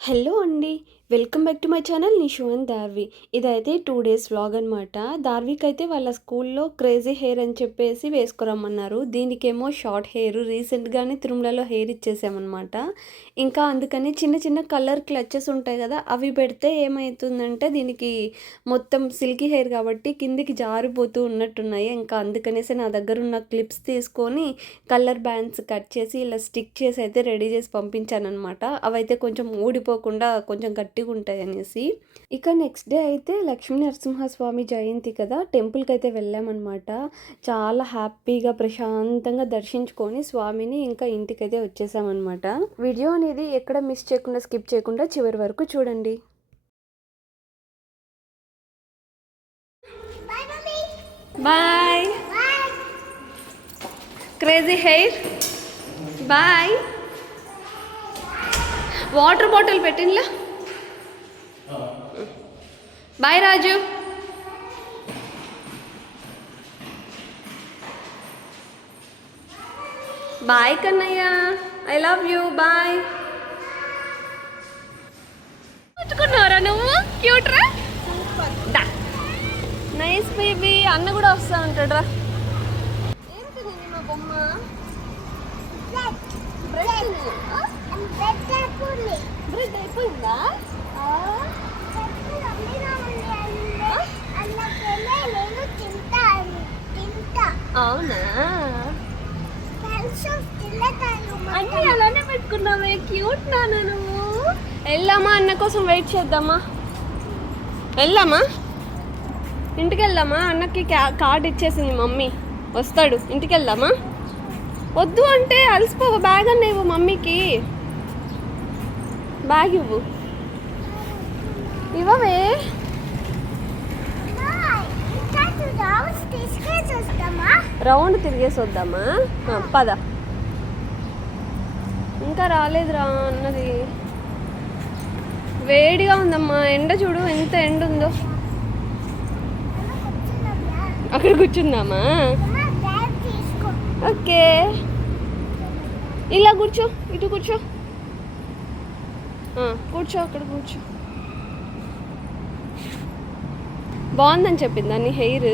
Hello అండి. Welcome back to my channel Nishu and Darvi. ఇదైతే 2 days vlog అనమాట. దార్వికైతే వాళ్ళ స్కూల్లో క్రేజీ హెయిర్ అని చెప్పేసి వేసుకురమ్మన్నారు. దీనికేమో షార్ట్ హెయిర్. రీసెంట్‌గానే తిరుమలలో హెయిర్ ఇచ్చేసామనమాట. ఇంకా అందుకని చిన్న చిన్న కలర్ క్లచెస్ ఉంటాయి కదా! అవి పెడితే ఏమైతుందంటే దీనికి మొత్తం సిల్కీ హెయిర్ కాబట్టి కిందికి జారిపోతూ ఉన్నట్టున్నాయి. ఇంకా అందుకనేసి నా దగ్గరున్న క్లిప్స్ తీసుకొని కలర్ బ్యాండ్స్ కట్ చేసి ఇలా స్టిక్ చేసి అయితే రెడీ చేసి పంపించాననమాట. అవైతే కొంచెం ఊడిపోకుండా కొంచెం గట్టిగా ఉంటాయి అనేసి. ఇక నెక్స్ట్ డే అయితే లక్ష్మీ నరసింహస్వామి జయంతి కదా! టెంపుల్కి అయితే వెళ్ళామన్నమాట. చాలా హ్యాపీగా ప్రశాంతంగా దర్శించుకొని స్వామిని ఇంకా ఇంటికైతే వచ్చేసామన్నమాట. వీడియో అనేది ఎక్కడ మిస్ చేయకుండా స్కిప్ చేయకుండా చివరి వరకు చూడండి. Bye crazy hair. Bye. Water bottle పెట్టిండ్లా. Bye Raju. Bye Kannaiah. I love you. Bye. పట్టుకున్నారా నువ్వు? క్యూట్ రా. Nice baby. అన్న కూడా వస్తా ఉంటాడు రా. ఏంటి మా బొమ్మ? బ్రెడ్ అయిపోయిందా? అవునా? అన్నీ అలానే పెట్టుకున్నావే. క్యూట్ నాన్న నువ్వు. వెళ్దామా? అన్న కోసం వెయిట్ చేద్దామా? వెళ్దామా? ఇంటికి వెళ్దామా? అన్నకి కార్డ్ ఇచ్చేసింది మమ్మీ. వస్తాడు. ఇంటికి వెళ్దామా? వద్దు అంటే అలసిపోవు. బ్యాగ్ అన్న ఇవ్వు మమ్మీకి. బ్యాగ్ ఇవ్వు. ఇవ్వవే. రౌండ్ తిరిగేసి వద్దామా? పద. ఇంకా రాలేదురా అన్నది. వేడిగా ఉందమ్మా. ఎండ చూడు ఎంత ఎండ ఉందో. అక్కడ కూర్చుందామా? ఓకే. ఇలా కూర్చో. ఇటు కూర్చో. కూర్చో. అక్కడ కూర్చో. బాగుందని చెప్పిందా నీ హెయిర్?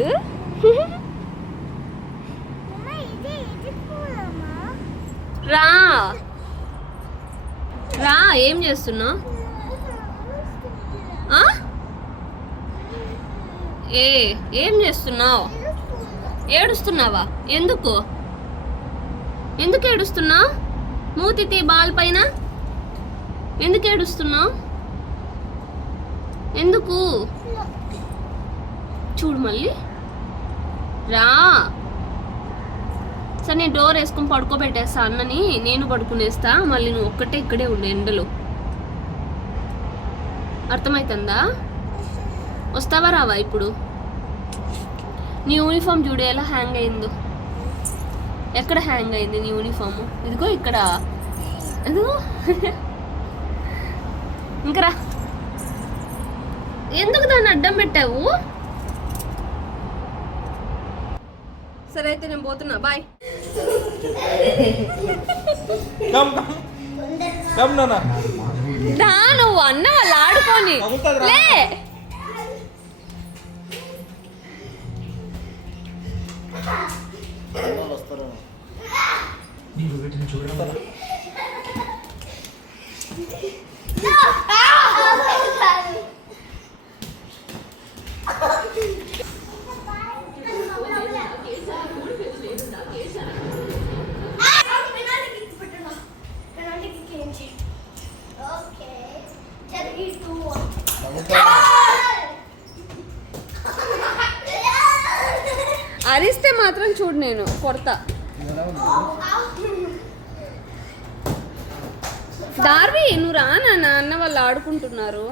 రా రా. ఏం చేస్తున్నావు? ఏం చేస్తున్నావు? ఏడుస్తున్నావా? ఎందుకు ఏడుస్తున్నావు? మూతి బాల్ పైన ఎందుకు ఏడుస్తున్నావు? ఎందుకు? చూడు మళ్ళీ. రా. సరే నేను డోర్ వేసుకొని పడుకోబెట్టేస్తా అన్నని. నేను పడుకునేస్తా. మళ్ళీ నువ్వు ఒక్కటే ఇక్కడే ఉండు ఎండలో. అర్థమవుతుందా? వస్తావా రావా ఇప్పుడు? నీ యూనిఫామ్ చూడు ఎలా హ్యాంగ్ అయిందో. ఎక్కడ హ్యాంగ్ అయింది నీ యూనిఫాము? ఇదిగో ఇక్కడ. ఇదిగో. ఇంకరా. ఎందుకు దాన్ని అడ్డం పెట్టావు? సరే అయితే నేను పోతున్నా. బాయ్. దా నువ్వు అన్న వాళ్ళు ఆడుకొని లే. అరిస్తే మాత్రం చూడు నేను కొడతా. దార్వి నువ్వు రా నాన్న. అన్న వాళ్ళు ఆడుకుంటున్నారు.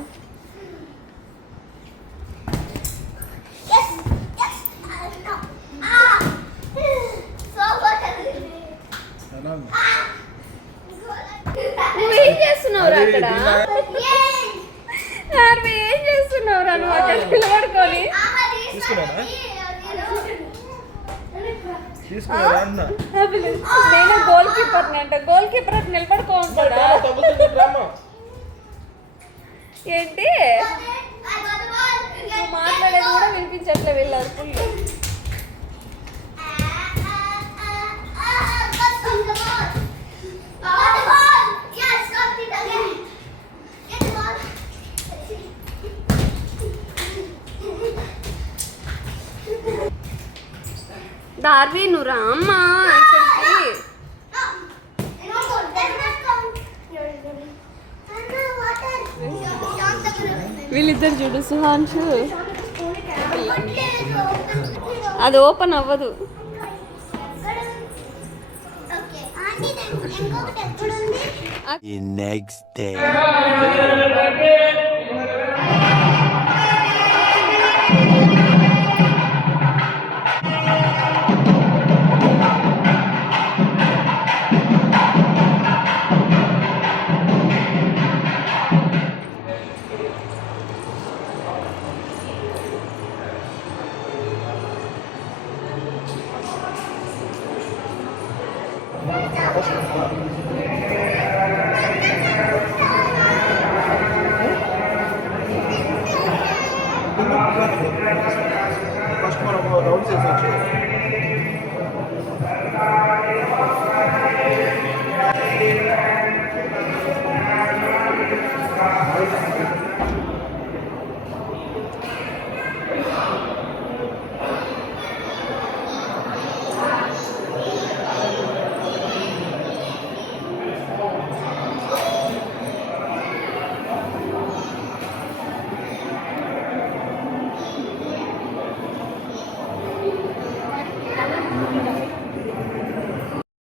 నువ్వేం చేస్తున్నావురా అక్కడ? దార్వి ఏం చేస్తున్నావురా నువ్వు అక్కడ నిలబడుకొని? నేను గోల్ కీపర్ అంట. గోల్ కీపర్ నిలబడుకో ఉంటాడా? ఏంటి నువ్వు మాట్లాడేది కూడా వినిపించట్లే వీళ్ళ అరుపులు. దార్వి నువ్వు రామ్మా ఇక్కడికి. వీళ్ళిద్దరు చూడు, సుహాన్షు అది ఓపెన్ అవ్వదు. The next day.